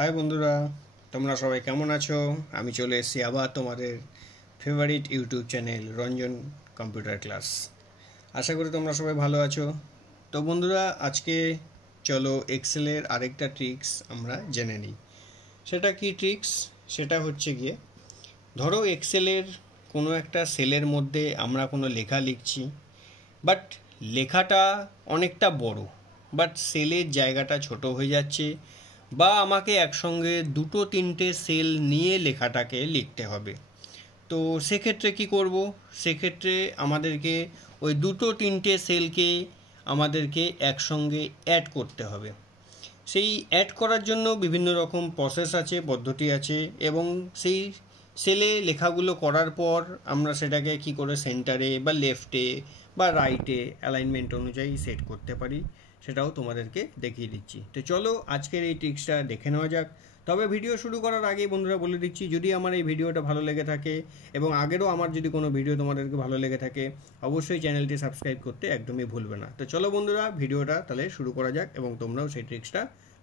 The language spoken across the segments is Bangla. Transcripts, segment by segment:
হাই বন্ধুরা, তোমরা সবাই কেমন আছো? আমি চলে এসেছি আবার তোমাদের favourite YouTube channel Ranjan computer class. আশা করি তোমরা সবাই ভালো আছো। তো বন্ধুরা, আজকে চলো এক্সেলের আরেকটা ট্রিক্স আমরা জেনে নিই। সেটা কি ট্রিক্স? সেটা হচ্ছে গিয়ে, ধরো এক্সেলের কোনো একটা সেলের মধ্যে আমরা কোনো লেখা লিখছি, বাট লেখাটা অনেকটা বড়, বাট সেলের জায়গাটা ছোট হয়ে যাচ্ছে, বা আমাকে একসঙ্গে দুটো তিনটে সেল নিয়ে লেখাটাকে লিখতে হবে। তো সেক্ষেত্রে কি করব? সেক্ষেত্রে আমাদেরকে ওই দুটো তিনটে সেলকে আমাদেরকে একসঙ্গে অ্যাড করতে হবে। সেই অ্যাড করার জন্য বিভিন্ন রকম প্রসেস আছে, পদ্ধতি আছে, এবং সেই সেলে লেখাগুলো করার পর আমরা সেটাকে কি করে সেন্টারে বা লেফটে বা রাইটে অ্যালাইনমেন্ট অনুযায়ী সেট করতে পারি, সেটাও তোমাদেরকে দেখিয়ে দিচ্ছি। তো চলো আজকের এই ট্রিক্সটা দেখে নেওয়া যাক। তবে ভিডিও শুরু করার আগে বন্ধুরা বলে দিচ্ছি, যদি আমার এই ভিডিওটা ভালো লেগে থাকে এবং আগেরও আমার যদি কোনো ভিডিও তোমাদেরকে ভালো লেগে থাকে, অবশ্যই চ্যানেলটি সাবস্ক্রাইব করতে একদমই ভুলবে না। তো চলো বন্ধুরা, ভিডিওটা তাহলে শুরু করা যাক এবং তোমরাও সেই ট্রিক্সটা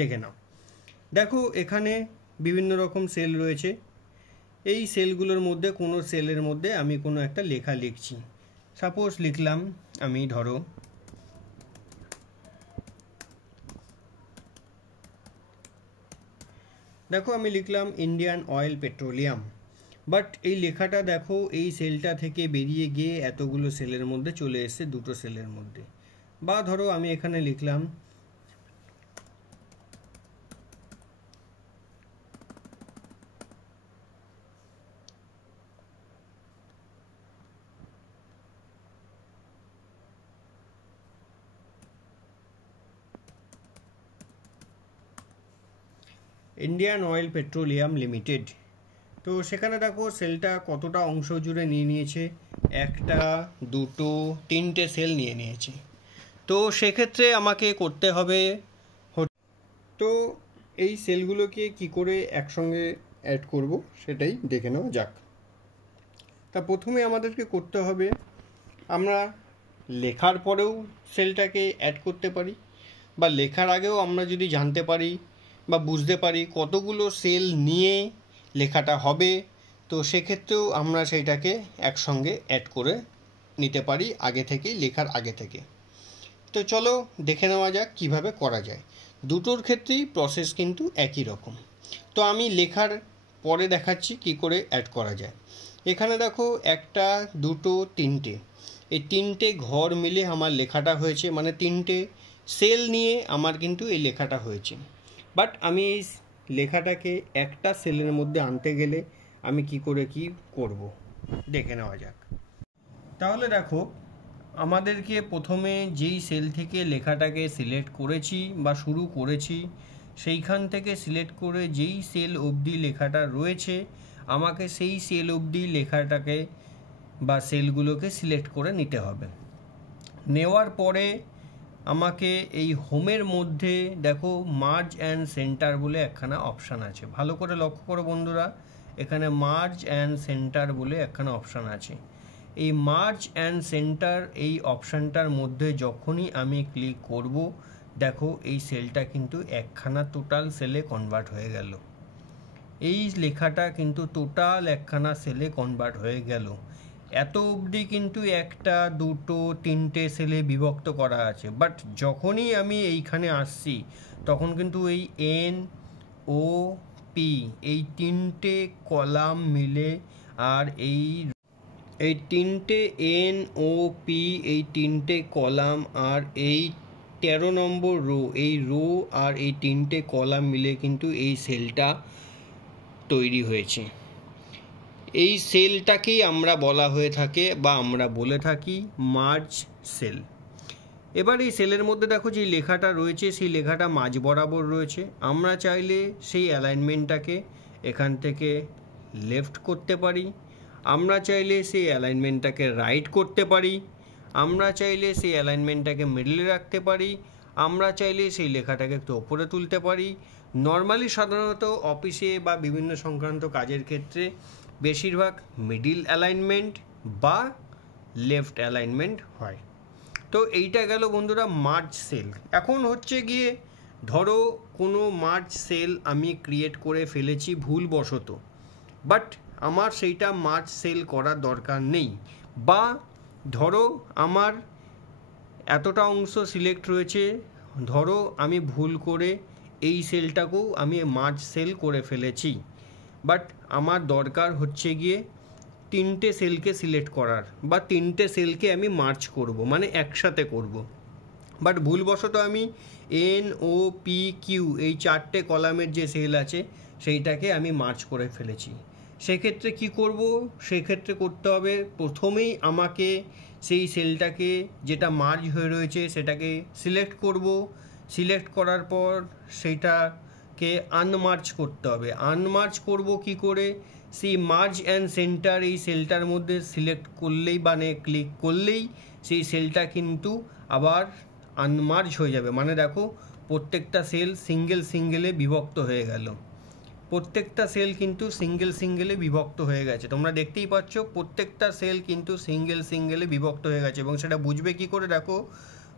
দেখে নাও। দেখো, এখানে বিভিন্ন রকম সেল রয়েছে। এই সেলগুলোর মধ্যে কোনো সেলের মধ্যে আমি কোনো একটা লেখা লিখছি। সাপোজ লিখলাম আমি, ধরো দেখো আমি লিখলাম ইন্ডিয়ান অয়েল পেট্রোলিয়াম, বাট এই লেখাটা দেখো এই সেলটা থেকে বেরিয়ে গিয়ে এতগুলো সেলের মধ্যে চলে এসেছে, দুটো সেলের মধ্যে। বা ধরো আমি এখানে লিখলাম ইন্ডিয়ান অয়েল পেট্রোলিয়াম লিমিটেড। তো সেখানে দেখো সেলটা কতটা অংশ জুড়ে নিয়ে নিয়েছে, একটা দুটো তিনটে সেল নিয়ে নিয়েছে। তো সেক্ষেত্রে আমাকে করতে হবে, তো এই সেলগুলোকে কি করে একসঙ্গে অ্যাড করব সেটাই দেখে নেওয়া যাক। তা প্রথমে আমাদেরকে করতে হবে, আমরা লেখার পরেও সেলটাকে অ্যাড করতে পারি, বা লেখার আগেও আমরা যদি জানতে পারি বা বুঝতে পারি কতগুলো সেল নিয়ে লেখাটা হবে, তো সেক্ষেত্রেও আমরা সেইটাকে একসঙ্গে অ্যাড করে নিতে পারি আগে থেকেই, লেখার আগে থেকে। তো চলো দেখে নেওয়া যাক কিভাবে করা যায়। দুটোর ক্ষেত্রেই প্রসেস কিন্তু একই রকম। তো আমি লেখার পরে দেখাচ্ছি কি করে অ্যাড করা যায়। এখানে দেখো একটা দুটো তিনটে, এই তিনটে ঘর মিলে আমার লেখাটা হয়েছে, মানে তিনটে সেল নিয়ে আমার কিন্তু এই লেখাটা হয়েছে। বাট আমি এই লেখাটাকে একটা সেলের মধ্যে আনতে গেলে আমি কি করে কি করব দেখে নেওয়া যাক। তাহলে দেখো, আমাদেরকে প্রথমে যেই সেল থেকে লেখাটাকে সিলেক্ট করেছি বা শুরু করেছি, সেইখান থেকে সিলেক্ট করে যেই সেল অবধি লেখাটা রয়েছে, আমাকে সেই সেল অবধি লেখাটাকে বা সেলগুলোকে সিলেক্ট করে নিতে হবে। নেওয়ার পরে আমাকে এই হোমের মধ্যে দেখো মার্জ অ্যান্ড সেন্টার বলে একখানা অপশান আছে। ভালো করে লক্ষ্য করো বন্ধুরা, এখানে মার্জ অ্যান্ড সেন্টার বলে একখানা অপশান আছে। এই মার্জ অ্যান্ড সেন্টার এই অপশানটার মধ্যে যখনই আমি ক্লিক করব, দেখো এই সেলটা কিন্তু একখানা টোটাল সেলে কনভার্ট হয়ে গেল। এই লেখাটা কিন্তু টোটাল একখানা সেলে কনভার্ট হয়ে গেল। এত অবধি কিন্তু একটা দুটো তিনটে সেলে বিভক্ত করা আছে, বাট যখনই আমি এইখানে আসছি তখন কিন্তু এই এন ও পি এই তিনটে কলাম মিলে, আর এই তিনটে এন ও পি এই তিনটে কলাম আর এই 13 নম্বর রো, এই রো আর এই তিনটে কলাম মিলে কিন্তু এই সেলটা তৈরি হয়েছে। এই সেলটাকেই আমরা বলা হয়ে থাকে বা আমরা বলে থাকি মার্জ সেল। এবার এই সেলের মধ্যে দেখো যে লেখাটা রয়েছে, সেই লেখাটা মাঝ বরাবর রয়েছে। আমরা চাইলে সেই অ্যালাইনমেন্টটাকে এখান থেকে লেফট করতে পারি, আমরা চাইলে সেই অ্যালাইনমেন্টটাকে রাইট করতে পারি, আমরা চাইলে সেই অ্যালাইনমেন্টটাকে মিডলে রাখতে পারি, আমরা চাইলে সেই লেখাটাকে একটু ওপরে তুলতে পারি। নর্মালি সাধারণত অফিসে বা বিভিন্ন সংক্রান্ত কাজের ক্ষেত্রে বেশিরভাগ মিডিল অ্যালাইনমেন্ট বা লেফট অ্যালাইনমেন্ট হয়। তো এইটা গেল বন্ধুরা মার্জ সেল। এখন হচ্ছে গিয়ে ধরো কোনো মার্জ সেল আমি ক্রিয়েট করে ফেলেছি ভুলবশত, বাট আমার সেইটা মার্জ সেল করার দরকার নেই, বা ধরো আমার এতটা অংশ সিলেক্ট রয়েছে, ধরো আমি ভুল করে এই সেলটাকেও আমি মার্জ সেল করে ফেলেছি, বাট আমার দরকার হচ্ছে গিয়ে 3টে সেলকে সিলেক্ট করার, বা 3টে সেলকে আমি মার্জ করব, মানে একসাথে করব, বাট ভুলবশত আমি NOPQ এই 4টে কলামের যে সেল আছে সেইটাকে আমি মার্জ করে ফেলেছি। সেক্ষেত্রে কি করব? সেক্ষেত্রে করতে হবে প্রথমেই আমাকে সেই সেলটাকে যেটা মার্জ হয়ে রয়েছে সেটাকে সিলেক্ট করব, সিলেক্ট করার পর সেইটাকে আনমার্জ করতে হবে। আনমার্জ করব কি করে? সেই মার্জ অ্যান্ড সেন্টার এই সেলটার মধ্যে সিলেক্ট করলেই, মানে ক্লিক করলেই সেই সেলটা কিন্তু আবার আনমার্জ হয়ে যাবে। মানে দেখো প্রত্যেকটা সেল সিঙ্গেলে বিভক্ত হয়ে গেল, প্রত্যেকটা সেল কিন্তু সিঙ্গেলে বিভক্ত হয়ে গেছে। তোমরা দেখতেই পাচ্ছ প্রত্যেকটা সেল কিন্তু সিঙ্গেলে বিভক্ত হয়ে গেছে, এবং সেটা বুঝবে কি করে? দেখো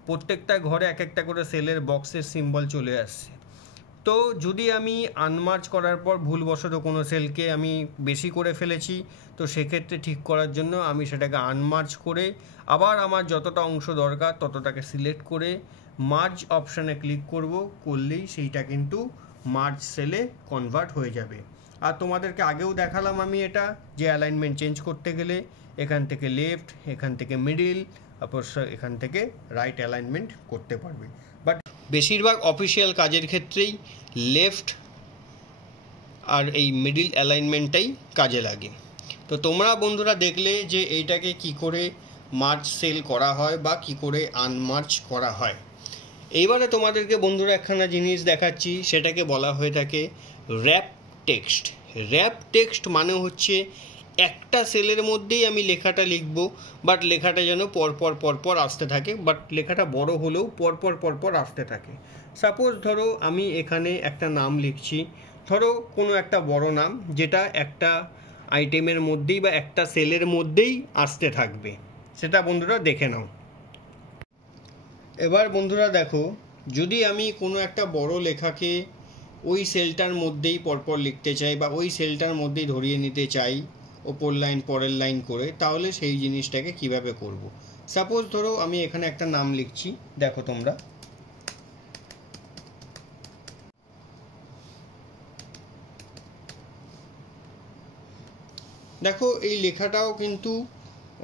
প্রত্যেকটা ঘরে এক একটা করে সেলের বক্সের সিম্বল চলে আসছে। তো যদি আমি আনমার্জ করার পর ভুলবশত কোনো সেলকে আমি বেশি করে ফেলেছি, তো সেক্ষেত্রে ঠিক করার জন্য আমি সেটাকে আনমার্জ করে আবার আমার যতটা অংশ দরকার ততটাকে সিলেক্ট করে মার্জ অপশানে ক্লিক করব, করলেই সেইটা কিন্তু মার্জ সেলে কনভার্ট হয়ে যাবে। আর তোমাদেরকে আগেও দেখালাম আমি এটা, যে অ্যালাইনমেন্ট চেঞ্জ করতে গেলে এখান থেকে লেফট, এখান থেকে মিডিল, অবশ্য এখান থেকে রাইট অ্যালাইনমেন্ট করতে পারবে। বাট বেশিরভাগ অফিসিয়াল কাজের ক্ষেত্রেই লেফট আর এই মিডিল অ্যালাইনমেন্টটাই কাজে লাগে। তো তোমরা বন্ধুরা দেখলে যে এইটাকে কি করে মার্জ সেল করা হয় বা কি করে আনমার্জ করা হয়। এইবারে তোমাদেরকে বন্ধুরা একখানা জিনিস দেখাচ্ছি, সেটাকে বলা হয়ে থাকে র্যাপ টেক্সট। র্যাপ টেক্সট মানে হচ্ছে একটা সেলের মধ্যেই আমি লেখাটা লিখব, বাট লেখাটা যেন পরপর আসতে থাকে, বাট লেখাটা বড় হলেও পরপর আসতে থাকে। সাপোজ ধরো আমি এখানে একটা নাম লিখছি, ধরো কোনো একটা বড় নাম যেটা একটা আইটেমের মধ্যেই বা একটা সেলের মধ্যেই আসতে থাকবে, সেটা বন্ধুরা দেখে নাও। এবার বন্ধুরা দেখো, যদি আমি কোনো একটা বড় লেখাকে ওই সেলটার মধ্যেই পরপর লিখতে চাই, বা ওই সেলটার মধ্যেই ধরিয়ে নিতে চাই ওপর লাইন পরের লাইন করে, তাহলে সেই জিনিসটাকে কিভাবে করব। সাপোজ ধরো আমি এখানে একটা নাম লিখছি, দেখো তোমরা দেখো এই লেখাটাও কিন্তু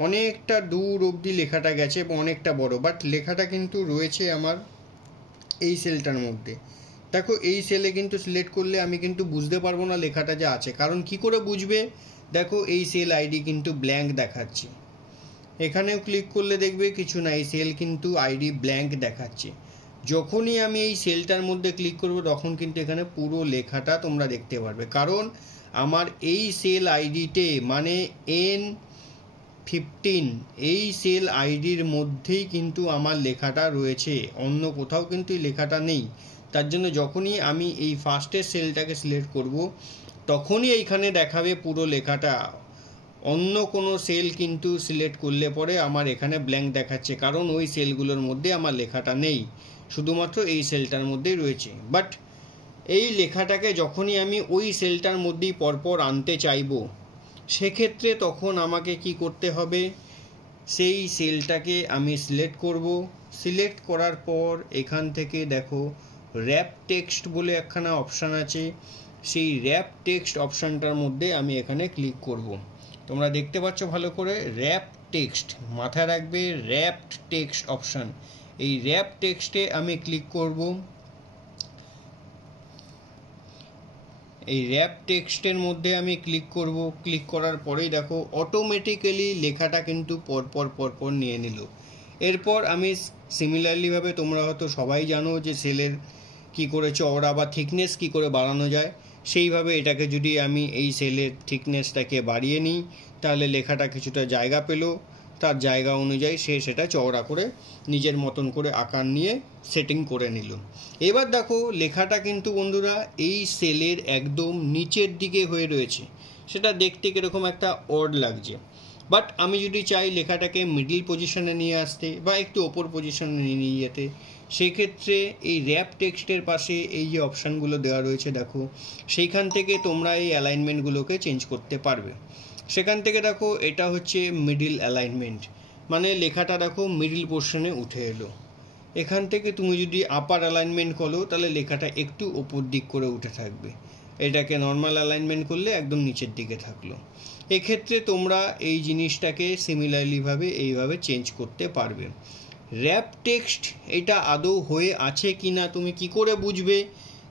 অনেকটা দূর অবধি লেখাটা গেছে এবং অনেকটা বড়, বাট লেখাটা কিন্তু রয়েছে আমার এই সেলটার মধ্যে। দেখো এই সেলে কিন্তু সিলেক্ট করলে আমি কিন্তু বুঝতে পারবো না লেখাটা যে আছে, কারণ কি করে বুঝবে? দেখো এই সেল আইডি কিন্তু ব্ল্যাঙ্ক দেখাচ্ছে, এখানেও ক্লিক করলে দেখবে কিছু না, এই সেল কিন্তু আইডি ব্ল্যাঙ্ক দেখাচ্ছে। যখনই আমি এই সেলটার মধ্যে ক্লিক করব তখন কিন্তু এখানে পুরো লেখাটা তোমরা দেখতে পারবে, কারণ আমার এই সেল আইডিতে মানে N15 এই সেল আইডির মধ্যেই কিন্তু আমার লেখাটা রয়েছে, অন্য কোথাও কিন্তু এই লেখাটা নেই। তার জন্য যখনই আমি এই ফার্স্টের সেলটাকে সিলেক্ট করব তখনই এইখানে দেখাবে পুরো লেখাটা। অন্য কোনো সেল কিন্তু সিলেক্ট করলে পরে আমার এখানে ব্ল্যাঙ্ক দেখাচ্ছে, কারণ ওই সেলগুলোর মধ্যে আমার লেখাটা নেই, শুধুমাত্র এই সেলটার মধ্যেই রয়েছে। বাট এই লেখাটাকে যখনই আমি ওই সেলটার মধ্যেই পরপর আনতে চাইবো, সেক্ষেত্রে তখন আমাকে কি করতে হবে? সেই সেলটাকে আমি সিলেক্ট করব, সিলেক্ট করার পর এখান থেকে দেখো র্যাপ টেক্সট বলে একখানা অপশান আছে, সেই র্যাপ টেক্সট অপশানটার মধ্যে আমি এখানে ক্লিক করব। তোমরা দেখতে পাচ্ছ ভালো করে র্যাপ টেক্সট, মাথায় রাখবে র্যাপ টেক্সট অপশান। এই র্যাপ টেক্সটে আমি ক্লিক করব। এই র্যাপ টেক্সটের মধ্যে আমি ক্লিক করব, ক্লিক করার পরেই দেখো অটোমেটিক্যালি লেখাটা কিন্তু পরপর নিয়ে নিল। এরপর আমি সিমিলারলিভাবে তোমরা হয়তো সবাই জানো যে সেলের কি করে চওড়া বা থিকনেস কি করে বাড়ানো যায়, সেইভাবে এটাকে যদি আমি এই সেলের থিকনেসটাকে বাড়িয়ে নিই তাহলে লেখাটা কিছুটা জায়গা পেল, তার জায়গা অনুযায়ী সে সেটা চওড়া করে নিজের মতন করে আকার নিয়ে সেটিং করে নিল। এবার দেখো লেখাটা কিন্তু বন্ধুরা এই সেলের একদম নিচের দিকে হয়ে রয়েছে, সেটা দেখতে কীরকম একটা অড লাগছে। বাট আমি যদি চাই লেখাটাকে মিডল পজিশনে নিয়ে আসতে বা একটু ওপর পজিশনে নিয়ে যেতে, সেক্ষেত্রে এই র্যাপ টেক্সটের পাশে এই যে অপশানগুলো দেওয়া রয়েছে দেখো, সেইখান থেকে তোমরা এই অ্যালাইনমেন্টগুলোকে চেঞ্জ করতে পারবে। সেখান থেকে দেখো এটা হচ্ছে মিডল অ্যালাইনমেন্ট, মানে লেখাটা দেখো মিডল পোর্শনে উঠে এলো। এখান থেকে তুমি যদি আপার অ্যালাইনমেন্ট করো তাহলে লেখাটা একটু ওপর দিক করে উঠে থাকবে। এটাকে নর্মাল অ্যালাইনমেন্ট করলে একদম নিচের দিকে থাকলো। এক্ষেত্রে তোমরা এই জিনিসটাকে সিমিলারলিভাবে এইভাবে চেঞ্জ করতে পারবে। র্যাপ টেক্সট এটা আদৌ হয়ে আছে কি না তুমি কি করে বুঝবে?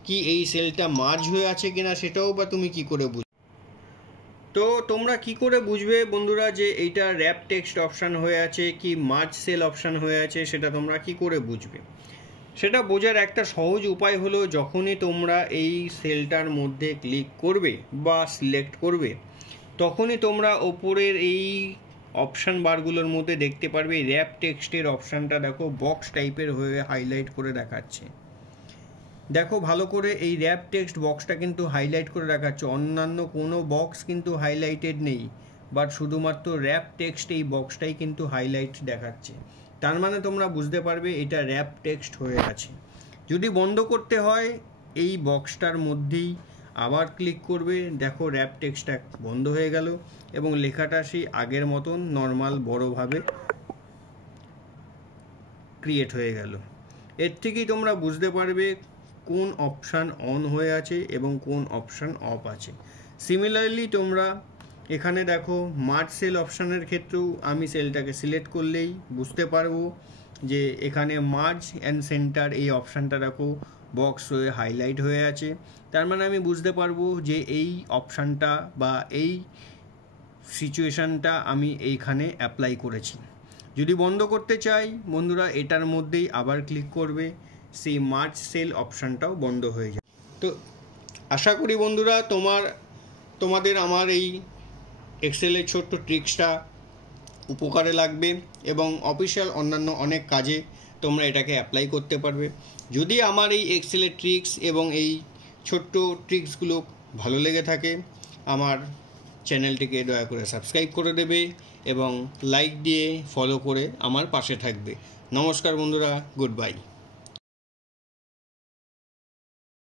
কি এই সেলটা মার্জ হয়ে আছে কিনা সেটাও বা তুমি কি করে বুঝবে? তো তোমরা কি করে বুঝবে বন্ধুরা যে এইটা র্যাপ টেক্সট অপশান হয়ে আছে কি মার্জ সেল অপশান হয়ে আছে, সেটা তোমরা কি করে বুঝবে? সেটা বোঝার একটা সহজ উপায় হলো, যখনই তোমরা এই সেলটার মধ্যে ক্লিক করবে বা সিলেক্ট করবে, তখনই তোমরা ওপরের এই অপশান বারগুলোর মধ্যে দেখতে পারবে র্যাপ টেক্সটের অপশানটা দেখো বক্স টাইপের হয়ে হাইলাইট করে দেখাচ্ছে। দেখো ভালো করে, এই র্যাপ টেক্সট বক্সটা কিন্তু হাইলাইট করে দেখাচ্ছে, অন্যান্য কোনো বক্স কিন্তু হাইলাইটেড নেই, বাট শুধুমাত্র র্যাপ টেক্সট এই বক্সটাই কিন্তু হাইলাইট দেখাচ্ছে। তার মানে তোমরা বুঝতে পারবে এটা র্যাপ টেক্সট হয়ে আছে। যদি বন্ধ করতে হয় এই বক্সটার মধ্যেই আবার ক্লিক করবে, দেখো র্যাপ টেক্সটটা বন্ধ হয়ে গেল এবং লেখাটা সেই আগের মতন নর্মাল বড়োভাবে ক্রিয়েট হয়ে গেল। এর থেকেই তোমরা বুঝতে পারবে কোন অপশান অন হয়ে আছে এবং কোন অপশান অফ আছে। সিমিলারলি তোমরা এখানে দেখো মার্জ সেল অপশানের ক্ষেত্রেও আমি সেলটাকে সিলেক্ট করলেই বুঝতে পারবো যে এখানে মার্জ অ্যান্ড সেন্টার এই অপশানটা দেখো বক্স হয়ে হাইলাইট হয়ে আছে। তার মানে আমি বুঝতে পারবো যে এই অপশানটা বা এই সিচুয়েশানটা আমি এইখানে অ্যাপ্লাই করেছি। যদি বন্ধ করতে চাই বন্ধুরা এটার মধ্যেই আবার ক্লিক করবে, সেই মার্জ সেল অপশানটাও বন্ধ হয়ে যায়। তো আশা করি বন্ধুরা তোমাদের আমার এই এক্সেলের ছোট্ট ট্রিক্সটা উপকারে লাগবে এবং অফিসিয়াল অন্যান্য অনেক কাজে তোমরা এটাকে অ্যাপ্লাই করতে পারবে। যদি আমার এই এক্সেলের ট্রিক্স এবং এই ছোট্ট ট্রিক্সগুলো ভালো লেগে থাকে আমার চ্যানেলটিকে দয়া করে সাবস্ক্রাইব করে দেবে এবং লাইক দিয়ে ফলো করে আমার পাশে থাকবে। নমস্কার বন্ধুরা, গুড বাই।